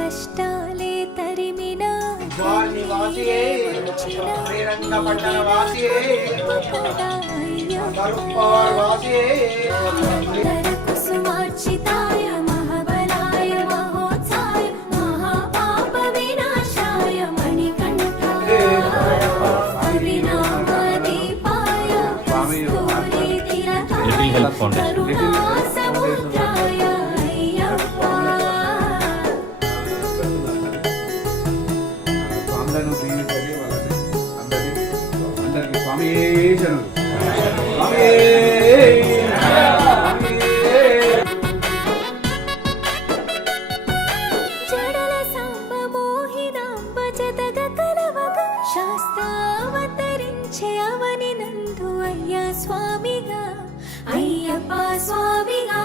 కష్టాలే తరిమిన కుసుమార్చితాయ మహాబలాయ మహోత్సాయ మహాపాప వినాశాయ మణికంఠాయ అవినామ దీపాయ కస్తూరి తిలకాయ కరుణా సముద్రాయ అయ్యప్ప. అందరూ దీవించండి వాళ్ళని అందరికి స్వామి శరణు స్వామి. జడల సాంబ మోహినాంబ జతగ కలవగ శాస్త్రావతరించే అవని నందు అయ్యా స్వామిగా అయ్యప్ప స్వామిగా.